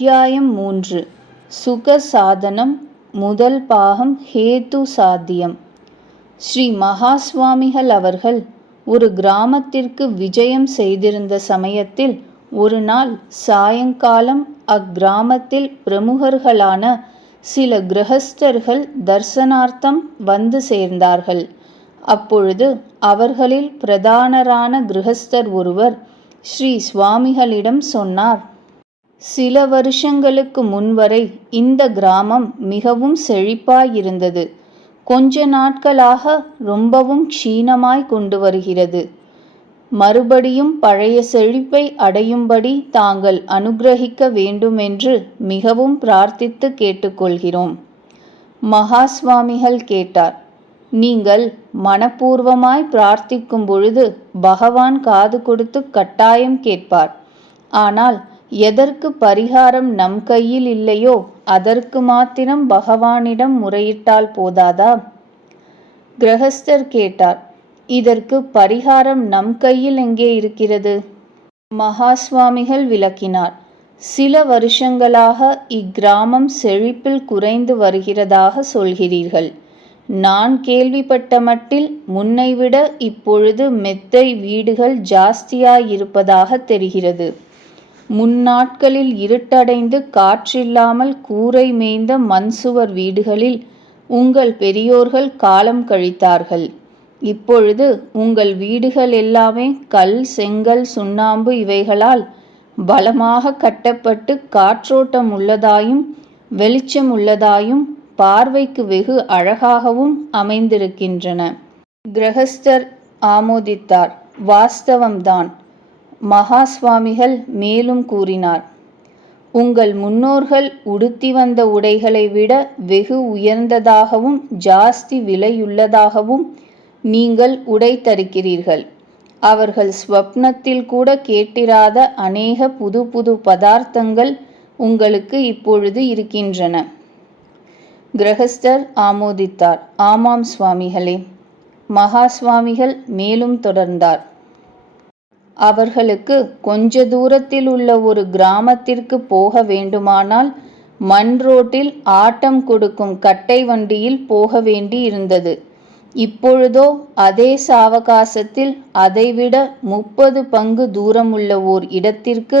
அத்தியாயம் மூன்று. சுக சாதனம் முதல் பாகம் ஹேது சாத்தியம். ஸ்ரீ மகாஸ்வாமிகள் அவர்கள் ஒரு கிராமத்திற்கு விஜயம் செய்திருந்த சமயத்தில் ஒரு நாள் சாயங்காலம் அக்கிராமத்தில் பிரமுகர்களான சில கிரகஸ்தர்கள் தர்சனார்த்தம் வந்து சேர்ந்தார்கள். அப்பொழுது அவர்களில் பிரதானரான கிரகஸ்தர் ஒருவர் ஸ்ரீ சுவாமிகளிடம் சொன்னார் சில வருஷங்களுக்கு முன்வரை இந்த கிராமம் மிகவும் செழிப்பாயிருந்தது. கொஞ்ச நாட்களாக ரொம்பவும் க்ஷீணமாய் கொண்டு வருகிறது. மறுபடியும் பழைய செழிப்பை அடையும்படி தாங்கள் அனுகிரகிக்க வேண்டுமென்று மிகவும் பிரார்த்தித்து கேட்டுக்கொள்கிறோம். மகா சுவாமிகள் கேட்டார் நீங்கள் மனப்பூர்வமாய் பிரார்த்திக்கும் பொழுது பகவான் காது கொடுத்து கட்டாயம் கேட்பார். ஆனால் எதற்கு பரிகாரம் நம் கையில் இல்லையோ அதற்கு மாத்திரம் பகவானிடம் முறையிட்டால் போதாதா? கிரகஸ்தர் கேட்டார் இதற்கு பரிகாரம் நம் கையில் எங்கே இருக்கிறது? மகா சுவாமிகள் விளக்கினார் சில வருஷங்களாக இக்கிராமம் செழிப்பில் குறைந்து வருகிறதாக சொல்கிறீர்கள். நான் கேள்விப்பட்ட மட்டில் முன்னைவிட இப்பொழுது மெத்தை வீடுகள் ஜாஸ்தியாயிருப்பதாக தெரிகிறது. முன்னாட்களில் இருட்டடைந்து காற்றில்லாமல் கூரை மேய்ந்த மண்சுவர் வீடுகளில் உங்கள் பெரியோர்கள் காலம் கழித்தார்கள். இப்பொழுது உங்கள் வீடுகள் எல்லாமே கல் செங்கல் சுண்ணாம்பு இவைகளால் பலமாக கட்டப்பட்டு காற்றோட்டம் உள்ளதாயும் வெளிச்சம் உள்ளதாயும் பார்வைக்கு வெகு அழகாகவும் அமைந்திருக்கின்றன. கிரகஸ்தர் ஆமோதித்தார். வாஸ்தவம்தான். மகா சுவாமிகள் மேலும் கூறினார் உங்கள் முன்னோர்கள் உடுத்தி வந்த உடைகளை விட வெகு உயர்ந்ததாகவும் ஜாஸ்தி விலையுள்ளதாகவும் நீங்கள் உடை தருக்கிறீர்கள். அவர்கள் ஸ்வப்னத்தில் கூட கேட்டிராத அநேக புது புது பதார்த்தங்கள் உங்களுக்கு இப்பொழுது இருக்கின்றன கிரகஸ்தர் ஆமோதித்தார் ஆமாம் சுவாமிகளே மகா சுவாமிகள் மேலும் தொடர்ந்தார் அவர்களுக்கு கொஞ்ச தூரத்தில் உள்ள ஒரு கிராமத்திற்கு போக வேண்டுமானால் மண் ரோட்டில் ஆட்டம் கொடுக்கும் கட்டை வண்டியில் போக வேண்டி இருந்தது. இப்பொழுதோ அதே சாவகாசத்தில் அதைவிட முப்பது பங்கு தூரமுள்ள ஓர் இடத்திற்கு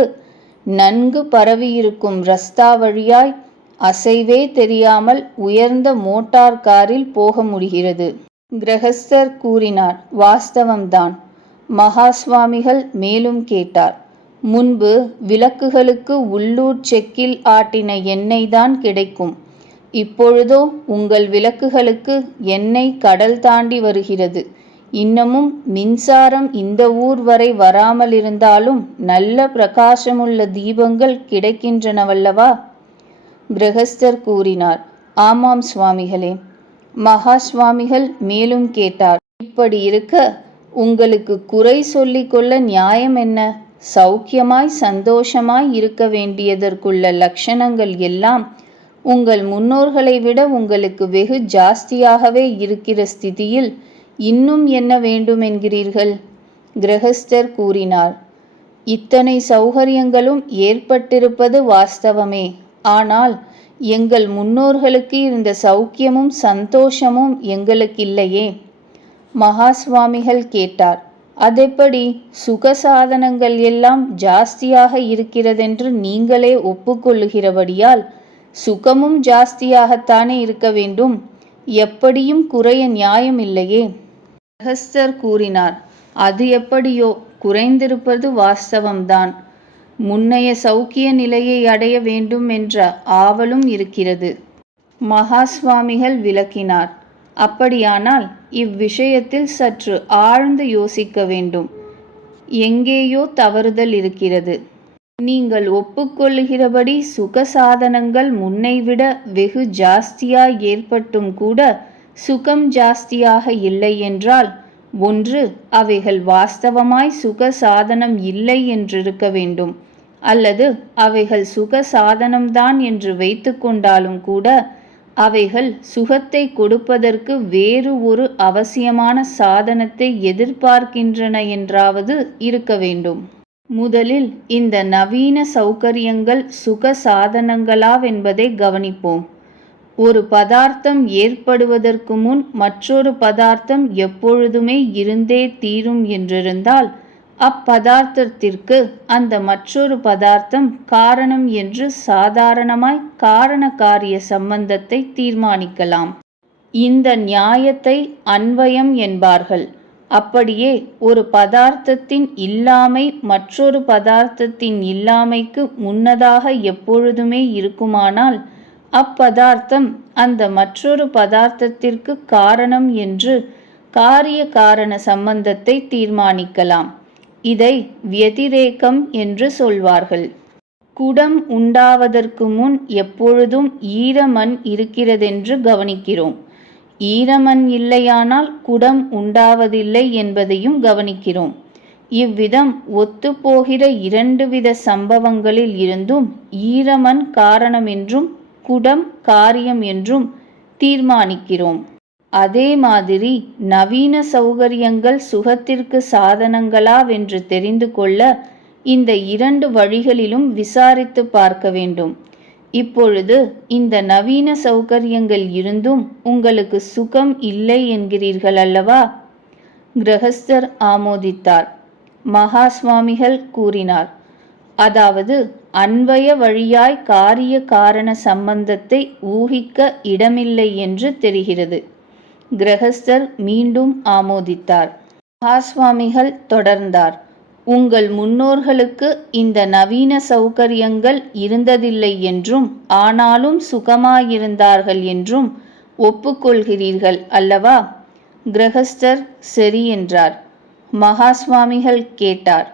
நன்கு பரவியிருக்கும் ரஸ்தா வழியாய் அசைவே தெரியாமல் உயர்ந்த மோட்டார் காரில் போக முடிகிறது. கிரகஸ்தர் கூறினார் வாஸ்தவம்தான். மகாஸ்வாமிகள் மேலும் கேட்டார் முன்பு விளக்குகளுக்கு உள்ளூர் செக்கில் ஆட்டின எண்ணெய் தான் கிடைக்கும். இப்பொழுதோ உங்கள் விளக்குகளுக்கு எண்ணெய் கடல் தாண்டி வருகிறது. இன்னமும் மின்சாரம் இந்த ஊர் வரை வராமல் இருந்தாலும் நல்ல பிரகாசமுள்ள தீபங்கள் கிடைக்கின்றனவல்லவா கிரகஸ்தர் கூறினார் ஆமாம் சுவாமிகளே மகா சுவாமிகள் மேலும் கேட்டார் இப்படி இருக்க உங்களுக்கு குறை சொல்லிக்கொள்ள நியாயம் என்ன? சௌக்கியமாய் சந்தோஷமாய் இருக்க வேண்டியதற்குள்ள லட்சணங்கள் எல்லாம் உங்கள் முன்னோர்களை விட உங்களுக்கு வெகு ஜாஸ்தியாகவே இருக்கிற ஸ்திதியில் இன்னும் என்ன வேண்டும் என்கிறீர்கள்? கிரகஸ்தர் கூறினார் இத்தனை சௌகரியங்களும் ஏற்பட்டிருப்பது வாஸ்தவமே. ஆனால் எங்கள் முன்னோர்களுக்கு இருந்த சௌக்கியமும் சந்தோஷமும் எங்களுக்கில்லையே மகாஸ்வாமிகள் கேட்டார். அதெப்படி? சுக சாதனங்கள் எல்லாம் ஜாஸ்தியாக இருக்கிறதென்று நீங்களே ஒப்புக்கொள்ளுகிறபடியால் சுகமும் ஜாஸ்தியாகத்தானே இருக்க வேண்டும். எப்படியும் குறைய நியாயம் இல்லையே? ரகஸ்தர் கூறினார் அது எப்படியோ? குறைந்திருப்பது வாஸ்தவம்தான். முன்னைய சௌக்கிய நிலையை அடைய வேண்டும் என்ற ஆவலும் இருக்கிறது. மகாஸ்வாமிகள் விளக்கினார். அப்படியானால் இவ்விஷயத்தில் சற்று ஆழ்ந்து யோசிக்க வேண்டும். எங்கேயோ தவறுதல் இருக்கிறது. நீங்கள் ஒப்புக்கொள்கிறபடி சுக சாதனங்கள் முன்னைவிட வெகு ஜாஸ்தியாய் ஏற்பட்டும் கூட சுகம் ஜாஸ்தியாக இல்லை என்றால் ஒன்று அவைகள் வாஸ்தவமாய் சுக சாதனம் இல்லை என்றிருக்க வேண்டும். அல்லது அவைகள் சுக சாதனம்தான் என்று வைத்து கொண்டாலும் கூட அவைகள் சுகத்தை கொடுப்பதற்கு வேறு ஒரு அவசியமான சாதனத்தை எதிர்பார்க்கின்றன என்றாவது இருக்க வேண்டும். முதலில் இந்த நவீன சௌகரியங்கள் சுக சாதனங்களாவென்பதை கவனிப்போம். ஒரு பதார்த்தம் ஏற்படுவதற்கு முன் மற்றொரு பதார்த்தம் எப்பொழுதுமே இருந்தே தீரும் என்றிருந்தால் அப்பதார்த்தத்திற்கு அந்த மற்றொரு பதார்த்தம் காரணம் என்று சாதாரணமாய் காரண காரிய சம்பந்தத்தை தீர்மானிக்கலாம். இந்த நியாயத்தை அன்வயம் என்பார்கள். அப்படியே ஒரு பதார்த்தத்தின் இல்லாமை மற்றொரு பதார்த்தத்தின் இல்லாமைக்கு முன்னதாக எப்பொழுதுமே இருக்குமானால் அப்பதார்த்தம் அந்த மற்றொரு பதார்த்தத்திற்கு காரணம் என்று காரிய காரண சம்பந்தத்தை தீர்மானிக்கலாம். இதை வியதிரேக்கம் என்று சொல்வார்கள். குடம் உண்டாவதற்கு முன் எப்பொழுதும் ஈரமண் இருக்கிறதென்று கவனிக்கிறோம். ஈரமண் இல்லையானால் குடம் உண்டாவதில்லை என்பதையும் கவனிக்கிறோம். இவ்விதம் ஒத்துப்போகிற இரண்டு வித சம்பவங்களில் இருந்தும் ஈரமண் காரணமென்றும் குடம் காரியம் என்றும் தீர்மானிக்கிறோம். அதே மாதிரி நவீன சௌகரியங்கள் சுகத்திற்கு சாதனங்களாவென்று தெரிந்து கொள்ள இந்த இரண்டு வழிகளிலும் விசாரித்து பார்க்க வேண்டும். இப்பொழுது இந்த நவீன சௌகரியங்கள் இருந்தும் உங்களுக்கு சுகம் இல்லை என்கிறீர்கள் அல்லவா? கிரகஸ்தர் ஆமோதித்தார். மகா சுவாமிகள் கூறினார். அதாவது அன்வய வழியாய் காரிய காரண சம்பந்தத்தை ஊகிக்க இடமில்லை என்று தெரிகிறது. கிரகஸ்தர் மீண்டும் ஆமோதித்தார். மகாஸ்வாமிகள் தொடர்ந்தார். உங்கள் முன்னோர்களுக்கு இந்த நவீன சௌகரியங்கள் இருந்ததில்லை என்றும் ஆனாலும் சுகமாயிருந்தார்கள் என்றும் ஒப்புக்கொள்கிறீர்கள் அல்லவா கிரகஸ்தர் சரி என்றார். மகாஸ்வாமிகள் கேட்டார்.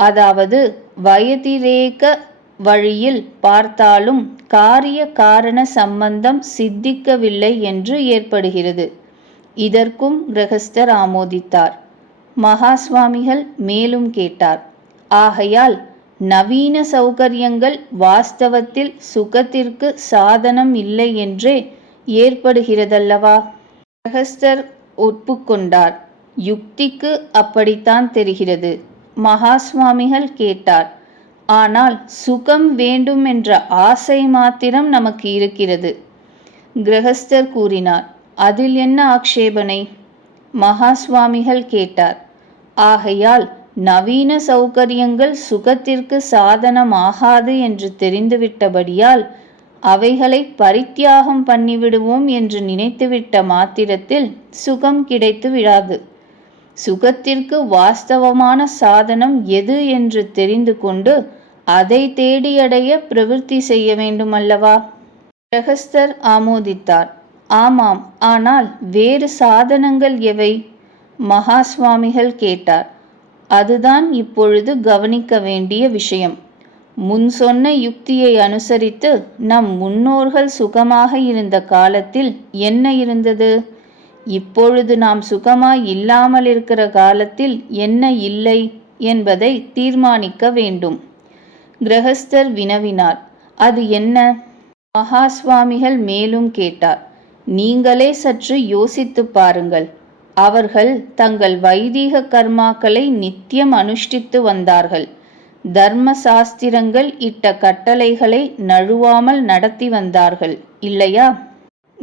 அதாவது வயதிரேக வழியில் பார்த்தாலும் காரிய காரண சம்பந்தம் சித்திக்கவில்லை என்று ஏற்படுகிறது. இதற்கும் கிரகஸ்தர் ஆமோதித்தார். மகாஸ்வாமிகள் மேலும் கேட்டார். ஆகையால் நவீன சௌகரியங்கள் வாஸ்தவத்தில் சுகத்திற்கு சாதனம் இல்லை என்றே ஏற்படுகிறதல்லவா? கிரகஸ்தர் ஒப்புக்கொண்டார். யுக்திக்கு அப்படித்தான் தெரிகிறது. மகாஸ்வாமிகள் கேட்டார். ஆனால் சுகம் வேண்டும் என்ற ஆசை மாத்திரம் நமக்கு இருக்கிறது. கிரகஸ்தர் கூறினார் அதில் என்ன ஆக்ஷேபனை? மகாஸ்வாமிகள் கேட்டார் ஆகையால் நவீன சௌகரியங்கள் சுகத்திற்கு சாதனமாகாது என்று தெரிந்துவிட்டபடியால் அவைகளை பரித்தியாகம் பண்ணிவிடுவோம் என்று நினைத்துவிட்ட மாத்திரத்தில் சுகம் கிடைத்து விடாது சுகத்திற்கு வாஸ்தவமான சாதனம் எது என்று தெரிந்து கொண்டு அதை தேடியடைய பிரவிற்த்தி செய்ய வேண்டுமல்லவா? கிரகஸ்தர் ஆமோதித்தார். ஆமாம் ஆனால் வேறு சாதனங்கள் எவை? மகா சுவாமிகள் கேட்டார். அதுதான் இப்பொழுது கவனிக்க வேண்டிய விஷயம். முன் சொன்ன யுக்தியை அனுசரித்து நம் முன்னோர்கள் சுகமாக இருந்த காலத்தில் என்ன இருந்தது? இப்பொழுது நாம் சுகமாய் இல்லாமல் இருக்கிற காலத்தில் என்ன இல்லை என்பதை தீர்மானிக்க வேண்டும். கிரகஸ்தர் வினவினார். அது என்ன? மகாஸ்வாமிகள் மேலும் கேட்டார். நீங்களே சற்று யோசித்து பாருங்கள். அவர்கள் தங்கள் வைதீக கர்மாக்களை நித்தியம் அனுஷ்டித்து வந்தார்கள். தர்ம சாஸ்திரங்கள் இட்ட கட்டளைகளை நழுவாமல் நடத்தி வந்தார்கள். இல்லையா?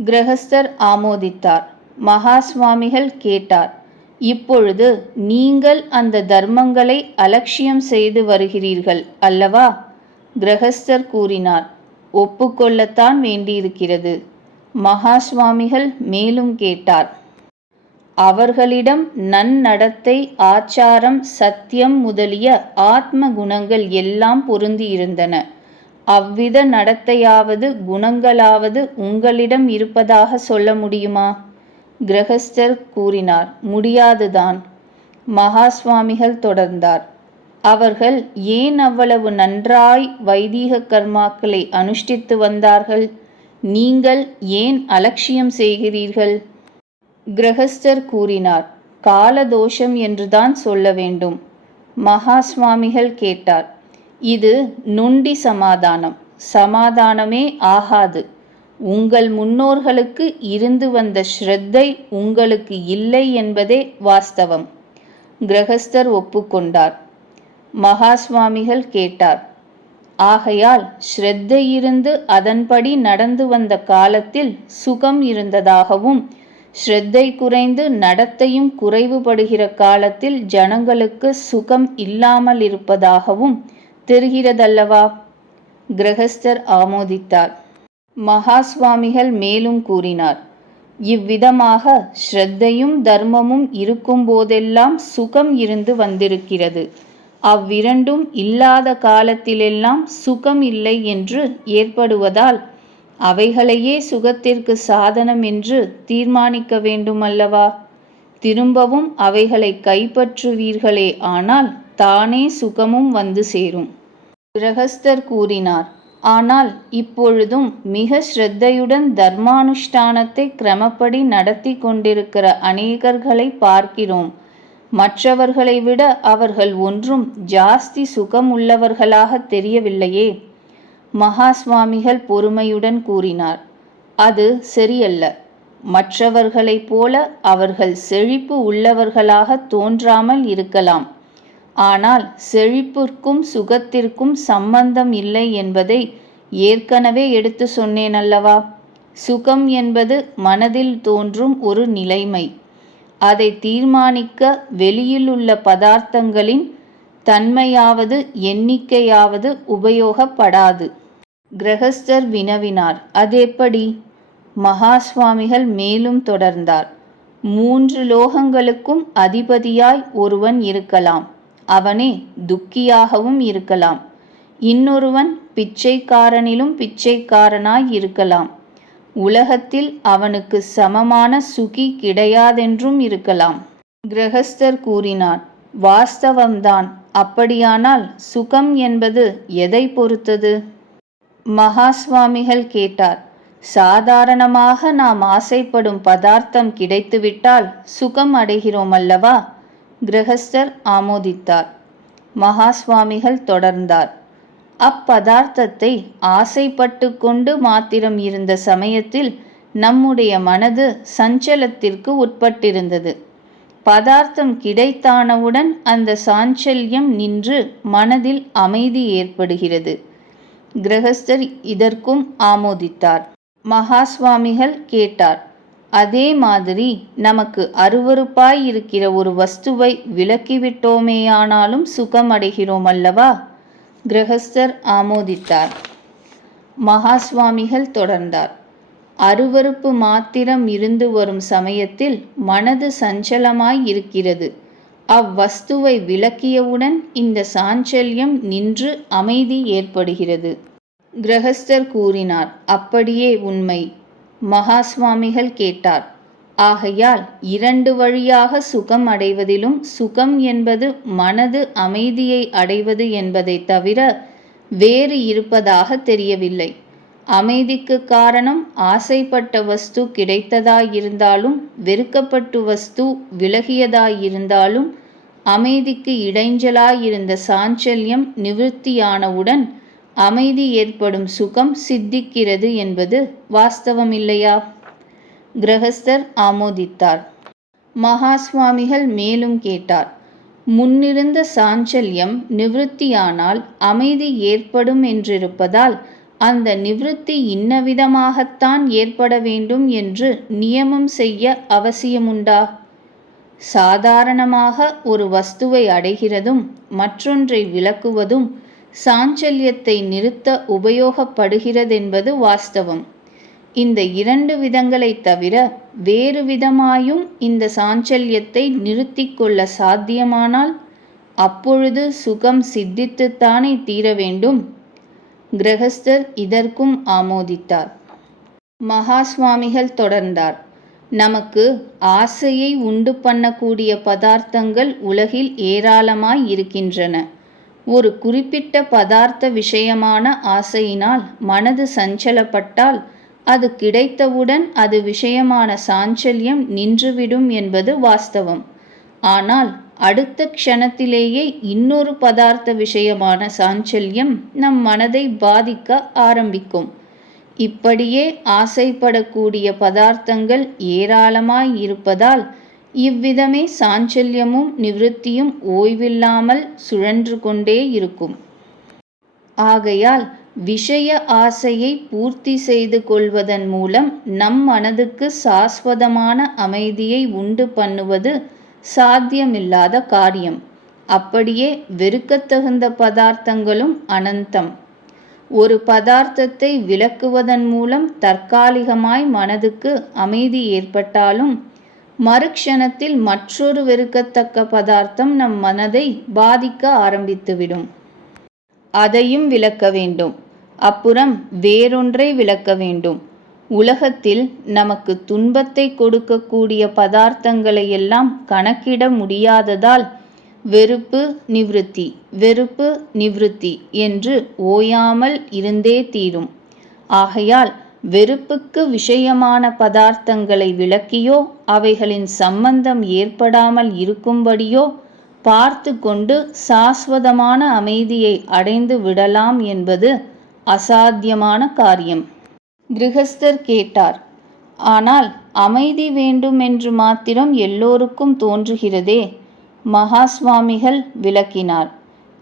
கிரகஸ்தர் ஆமோதித்தார். மகாஸ்வாமிகள் கேட்டார். இப்பொழுது நீங்கள் அந்த தர்மங்களை அலட்சியம் செய்து வருகிறீர்கள் அல்லவா? கிரகஸ்தர் கூறினார். ஒப்புக்கொள்ளத்தான் வேண்டியிருக்கிறது. மகாஸ்வாமிகள் மேலும் கேட்டார். அவர்களிடம் நன்னடத்தை ஆச்சாரம் சத்தியம் முதலிய ஆத்ம குணங்கள் எல்லாம் பொருந்தியிருந்தன. அவ்வித நடத்தையாவது குணங்களாவது உங்களிடம் இருப்பதாக சொல்ல முடியுமா? கிரகஸ்தர் கூறினார் முடியாதுதான். மகா சுவாமிகள் தொடர்ந்தார் அவர்கள் ஏன் அவ்வளவு நன்றாய் வைதீக கர்மாக்களை அனுஷ்டித்து வந்தார்கள்? நீங்கள் ஏன் அலட்சியம் செய்கிறீர்கள்? கிரகஸ்தர் கூறினார் காலதோஷம் என்றுதான் சொல்ல வேண்டும். மகா சுவாமிகள் கேட்டார் இது நொண்டி சமாதானம். சமாதானமே ஆகாது. உங்கள் முன்னோர்களுக்கு இருந்து வந்த ஸ்ரத்தை உங்களுக்கு இல்லை என்பதே வாஸ்தவம். கிரகஸ்தர் ஒப்புக்கொண்டார். மகா சுவாமிகள் கேட்டார். ஆகையால் ஸ்ரத்தையிருந்து அதன்படி நடந்து வந்த காலத்தில் சுகம் இருந்ததாகவும் ஸ்ரத்தை குறைந்து நடத்தையும் குறைவுபடுகிற காலத்தில் ஜனங்களுக்கு சுகம் இல்லாமல் இருப்பதாகவும் தெரிகிறதல்லவா? கிரகஸ்தர் ஆமோதித்தார். மகாஸ்வாமிகள் மேலும் கூறினார் இவ்விதமாக ஸ்ரத்தையும் தர்மமும் இருக்கும் போதெல்லாம் சுகம் இருந்து வந்திருக்கிறது. அவ்விரண்டும் இல்லாத காலத்திலெல்லாம் சுகம் இல்லை என்று ஏற்படுவதால் அவைகளையே சுகத்திற்கு சாதனம் என்று தீர்மானிக்க வேண்டுமல்லவா? திரும்பவும் அவைகளை கைப்பற்றுவீர்களே ஆனால் தானே சுகமும் வந்து சேரும். கிரகஸ்தர் கூறினார் ஆனால் இப்பொழுதும் மிக ஸ்ரத்தையுடன் தர்மானுஷ்டானத்தை கிரமப்படி நடத்தி கொண்டிருக்கிற அநேகர்களை பார்க்கிறோம். மற்றவர்களை விட அவர்கள் ஒன்றும் ஜாஸ்தி சுகம் உள்ளவர்களாக தெரியவில்லையே. மகா சுவாமிகள் பொறுமையுடன் கூறினார் அது சரியல்ல. மற்றவர்களைப் போல அவர்கள் செழிப்பு உள்ளவர்களாக தோன்றாமல் இருக்கலாம். ஆனால் செழிப்பிற்கும் சுகத்திற்கும் சம்பந்தம் இல்லை என்பதை ஏற்கனவே எடுத்து சொன்னேன் அல்லவா? சுகம் என்பது மனதில் தோன்றும் ஒரு நிலைமை. அதை தீர்மானிக்க வெளியில் உள்ள பதார்த்தங்களின் தன்மையாவது எண்ணிக்கையாவது உபயோகப்படாது. கிரகஸ்தர் வினவினார். அதெப்படி மகா சுவாமிகள் மேலும் தொடர்ந்தார். மூன்று லோகங்களுக்கும் அதிபதியாய் ஒருவன் இருக்கலாம். அவனே துக்கியாகவும் இருக்கலாம். இன்னொருவன் பிச்சைக்காரனிலும் பிச்சைக்காரனாய் இருக்கலாம். உலகத்தில் அவனுக்கு சமமான சுகி கிடையாதென்றும் இருக்கலாம். கிரகஸ்தர் கூறினார் வாஸ்தவம்தான். அப்படியானால் சுகம் என்பது எதை பொறுத்தது? மகாஸ்வாமிகள் கேட்டார் சாதாரணமாக நாம் ஆசைப்படும் பதார்த்தம் கிடைத்துவிட்டால் சுகம் அடைகிறோம் அல்லவா? கிரகஸ்தர் ஆமோதித்தார். மகாஸ்வாமிகள் தொடர்ந்தார். அப்பதார்த்தத்தை ஆசைப்பட்டு கொண்டு மாத்திரம் இருந்த சமயத்தில் நம்முடைய மனது சஞ்சலத்திற்கு உட்பட்டிருந்தது. பதார்த்தம் கிடைத்தானவுடன் அந்த சாஞ்சல்யம் நின்று மனதில் அமைதி ஏற்படுகிறது. கிரகஸ்தர் இதற்கும் ஆமோதித்தார். மகாஸ்வாமிகள் கேட்டார். அதே மாதிரி நமக்கு அருவறுப்பாய் இருக்கிற ஒரு வஸ்துவை விலக்கிவிட்டோமேயானாலும் சுகம் அடைகிறோம் அல்லவா? கிரகஸ்தர் ஆமோதித்தார். மகா சுவாமிகள் தொடர்ந்தார். அருவறுப்பு மாத்திரம் இருந்து வரும் சமயத்தில் மனது சஞ்சலமாய் இருக்கிறது அவ்வஸ்துவை விளக்கியவுடன் இந்த சாஞ்சல்யம் நின்று அமைதி ஏற்படுகிறது. கிரகஸ்தர் கூறினார் அப்படியே உண்மை. மகாஸ்வாமிகள் கேட்டார். ஆகையால் இரண்டு வழியாக சுகம் அடைவதிலும் சுகம் என்பது மனது அமைதியை அடைவது என்பதை தவிர வேறு இருப்பதாக தெரியவில்லை. அமைதிக்கு காரணம் ஆசைப்பட்ட வஸ்து கிடைத்ததாயிருந்தாலும் வெறுக்கப்பட்டு வஸ்து விலகியதாயிருந்தாலும் அமைதிக்கு இடைஞ்சலாயிருந்த சாஞ்சல்யம் நிவிருத்தியானவுடன் அமைதி ஏற்படும் சுகம் சித்திக்கிறது என்பது வாஸ்தவம் இல்லையா கிரகஸ்தர் ஆமோதித்தார். மகா சுவாமிகள் மேலும் கேட்டார் முன்னிருந்த சாஞ்சல்யம் நிவிருத்தியானால் அமைதி ஏற்படும் என்றிருப்பதால் அந்த நிவிருத்தி இன்னவிதமாகத்தான் ஏற்பட வேண்டும் என்று நியமம் செய்ய அவசியமுண்டா? சாதாரணமாக ஒரு வஸ்துவை அடைகிறதும் மற்றொன்றை விளக்குவதும் சாஞ்சல்யத்தை நிறுத்த உபயோகப்படுகிறதென்பது வாஸ்தவம். இந்த இரண்டு விதங்களைத் தவிர வேறு விதமாயும் இந்த சாஞ்சல்யத்தை நிறுத்தி கொள்ள சாத்தியமானால் அப்பொழுது சுகம் சித்தித்துத்தானே தீர வேண்டும்? கிரகஸ்தர் இதற்கும் ஆமோதித்தார். மகா சுவாமிகள் தொடர்ந்தார். நமக்கு ஆசையை உண்டு பண்ணக்கூடிய பதார்த்தங்கள் உலகில் ஏராளமாய் இருக்கின்றன. ஒரு குறிப்பிட்ட பதார்த்த விஷயமான ஆசையினால் மனது சஞ்சலப்பட்டால் அது கிடைத்தவுடன் அது விஷயமான சாஞ்சல்யம் நின்றுவிடும் என்பது வாஸ்தவம். ஆனால் அடுத்த க்ஷணத்திலேயே இன்னொரு பதார்த்த விஷயமான சாஞ்சல்யம் நம் மனதை பாதிக்க ஆரம்பிக்கும். இப்படியே ஆசைப்படக்கூடிய பதார்த்தங்கள் ஏராளமாய் இருப்பதால் இவ்விதமே சாஞ்சல்யமும் நிவிருத்தியும் ஓய்வில்லாமல் சுழன்று கொண்டே இருக்கும். ஆகையால் விஷய ஆசையை பூர்த்தி செய்து கொள்வதன் மூலம் நம் மனதுக்கு சாஸ்வதமான அமைதியை உண்டு பண்ணுவது சாத்தியமில்லாத காரியம். அப்படியே வெறுக்கத்தகுந்த பதார்த்தங்களும் அனந்தம். ஒரு பதார்த்தத்தை விளக்குவதன் மூலம் தற்காலிகமாய் மனதுக்கு அமைதி ஏற்பட்டாலும் மறுக்ஷணத்தில் மற்றொரு வெறுக்கத்தக்க பதார்த்தம் நம் மனதை பாதிக்க ஆரம்பித்துவிடும். அதையும் விளக்க வேண்டும். அப்புறம் வேறொன்றை விளக்க வேண்டும். உலகத்தில் நமக்கு துன்பத்தை கொடுக்கக்கூடிய பதார்த்தங்களை எல்லாம் கணக்கிட முடியாததால் வெறுப்பு நிவிருத்தி வெறுப்பு நிவிருத்தி என்று ஓயாமல் இருந்தே தீரும். ஆகையால் வெறுப்புக்கு விஷயமான பதார்த்தங்களை விளக்கியோ அவைகளின் சம்பந்தம் ஏற்படாமல் இருக்கும்படியோ பார்த்து கொண்டு சாஸ்வதமான அமைதியை அடைந்து விடலாம் என்பது அசாத்தியமான காரியம். கிரகஸ்தர் கேட்டார் ஆனால் அமைதி வேண்டும் என்று மாத்திரம் எல்லோருக்கும் தோன்றுகிறதே? மகா சுவாமிகள் விளக்கினார்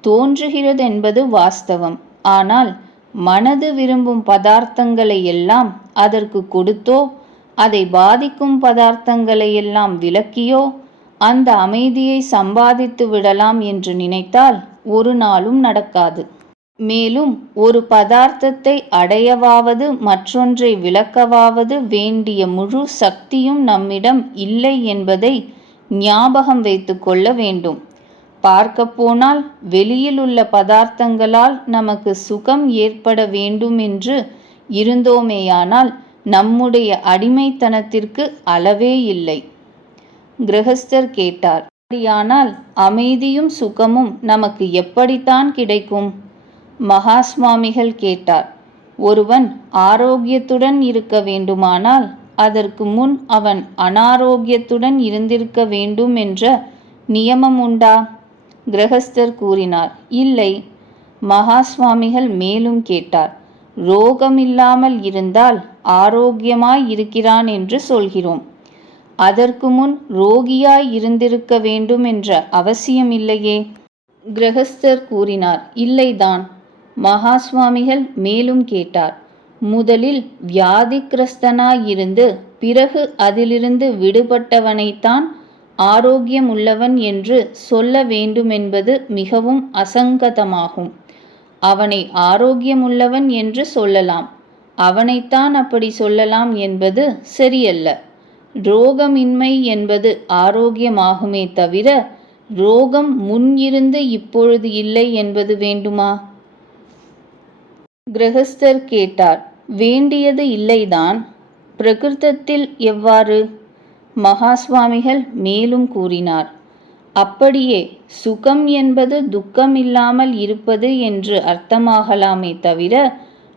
தோன்றுகிறதென்பது வாஸ்தவம். ஆனால் மனது விரும்பும் பதார்த்தங்களை எல்லாம் அதற்கு கொடுத்தோ அதை பாதிக்கும் பதார்த்தங்களை எல்லாம் விலக்கியோ அந்த அமைதியை சம்பாதித்து விடலாம் என்று நினைத்தால் ஒரு நாளும் நடக்காது. மேலும் ஒரு பதார்த்தத்தை அடையவாவது மற்றொன்றை விளக்கவாவது வேண்டிய முழு சக்தியும் நம்மிடம் இல்லை என்பதை ஞாபகம் வைத்து கொள்ள வேண்டும். பார்க்க போனால் வெளியில் உள்ள பதார்த்தங்களால் நமக்கு சுகம் ஏற்பட வேண்டும் என்று இருந்தோமேயானால் நம்முடைய அடிமைத்தனத்திற்கு அளவே இல்லை. கிரகஸ்தர் கேட்டார் அப்படியானால் அமைதியும் சுகமும் நமக்கு எப்படித்தான் கிடைக்கும்? மகாஸ்வாமிகள் கேட்டார் ஒருவன் ஆரோக்கியத்துடன் இருக்க வேண்டுமானால் அதற்கு முன் அவன் அனாரோக்கியத்துடன் இருந்திருக்க வேண்டும் என்ற நியமம் உண்டா கிரகஸ்தர் கூறினார். இல்லை மகாஸ்வாமிகள் மேலும் கேட்டார். ரோகமில்லாமல் இருந்தால் ஆரோக்கியமாய் இருக்கிறான் என்று சொல்கிறோம். அதற்கு முன் ரோகியாய் இருந்திருக்க வேண்டும் என்ற அவசியம் இல்லையே? கிரகஸ்தர் கூறினார். இல்லைதான். மகாஸ்வாமிகள் மேலும் கேட்டார். முதலில் வியாதிக்கிரஸ்தனாயிருந்து பிறகு அதிலிருந்து விடுபட்டவனைத்தான் ஆரோக்கியம் உள்ளவன் என்று சொல்ல வேண்டுமென்பது மிகவும் அசங்கதமாகும். அவனை ஆரோக்கியமுள்ளவன் என்று சொல்லலாம். அவனைத்தான் அப்படி சொல்லலாம் என்பது சரியல்ல. ரோகமின்மை என்பது ஆரோக்கியமாகுமே தவிர ரோகம் முன் இருந்து இப்பொழுது இல்லை என்பது வேண்டுமா? கிரகஸ்தர் கேட்டார். வேண்டியது இல்லைதான். பிரகிருத்தத்தில் எவ்வாறு? மகாஸ்வாமிகள் மேலும் கூறினார் அப்படியே சுகம் என்பது துக்கம் இல்லாமல் இருப்பது என்று அர்த்தமாகலாமே தவிர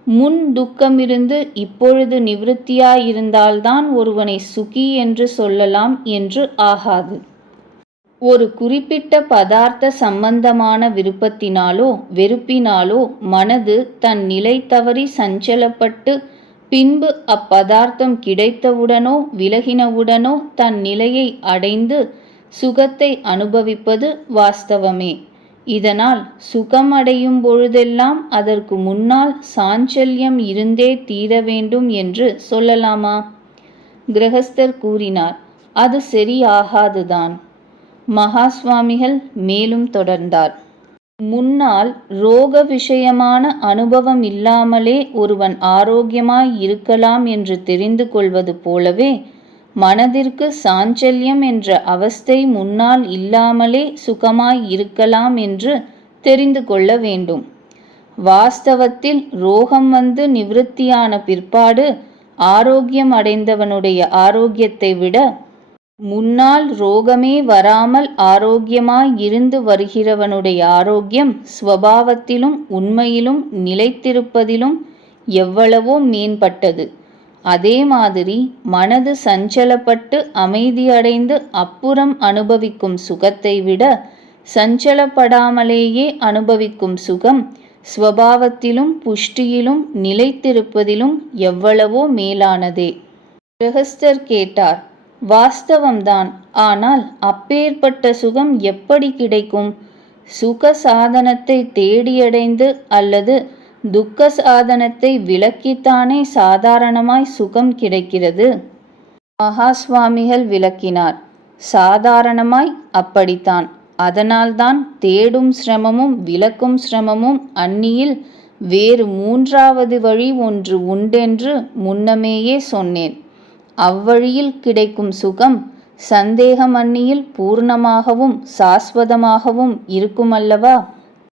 முன் துக்கமிருந்து இப்பொழுது நிவிருத்தியாயிருந்தால்தான் ஒருவனை சுகி என்று சொல்லலாம் என்று ஆகாது. ஒரு குறிப்பிட்ட பதார்த்த சம்பந்தமான விருப்பத்தினாலோ வெறுப்பினாலோ மனது தன் நிலை தவறி சஞ்சலப்பட்டு பின்பு அப்பதார்த்தம் கிடைத்தவுடனோ விலகினவுடனோ தன் நிலையை அடைந்து சுகத்தை அனுபவிப்பது வாஸ்தவமே. இதனால் சுகம் அடையும் பொழுதெல்லாம் அதற்கு முன்னால் சாஞ்சல்யம் இருந்தே தீர வேண்டும் என்று சொல்லலாமா? கிரகஸ்தர் கூறினார் அது சரியாகாதுதான். மகாஸ்வாமிகள் மேலும் தொடர்ந்தார். முன்னால் ரோக விஷயமான அனுபவம் இல்லாமலே ஒருவன் ஆரோக்கியமாய் இருக்கலாம் என்று தெரிந்து கொள்வது போலவே மனதிற்கு சாஞ்சல்யம் என்ற அவஸ்தை முன்னால் இல்லாமலே சுகமாய் இருக்கலாம் என்று தெரிந்து கொள்ள வேண்டும். வாஸ்தவத்தில் ரோகம் வந்து நிவிருத்தியான பிற்பாடு ஆரோக்கியம் அடைந்தவனுடைய ஆரோக்கியத்தை விட முன்னால் ரோகமே வராமல் ஆரோக்கியமாய் இருந்து வருகிறவனுடைய ஆரோக்கியம் ஸ்வபாவத்திலும் உண்மையிலும் நிலைத்திருப்பதிலும் எவ்வளவோ மேம்பட்டது. அதே மாதிரி மனது சஞ்சலப்பட்டு அமைதியடைந்து அப்புறம் அனுபவிக்கும் சுகத்தை விட சஞ்சலப்படாமலேயே அனுபவிக்கும் சுகம் ஸ்வபாவத்திலும் புஷ்டியிலும் நிலைத்திருப்பதிலும் எவ்வளவோ மேலானதே. கிரகஸ்தர் கேட்டார் வாஸ்தவம்தான். ஆனால் அப்பேற்பட்ட சுகம் எப்படி கிடைக்கும்? சுக சாதனத்தை தேடியடைந்து அல்லது துக்க சாதனத்தை விலக்கித்தானே சாதாரணமாய் சுகம் கிடைக்கிறது? மகா சுவாமிகள் விளக்கினார். சாதாரணமாய் அப்படித்தான். அதனால்தான் தேடும் சிரமமும் விலக்கும் சிரமமும் அந்நியில் வேறு மூன்றாவது வழி ஒன்று உண்டென்று முன்னமேயே சொன்னேன். அவ்வழியில் கிடைக்கும் சுகம் சந்தேகம் பூர்ணமாகவும் சாஸ்வதமாகவும் இருக்குமல்லவா?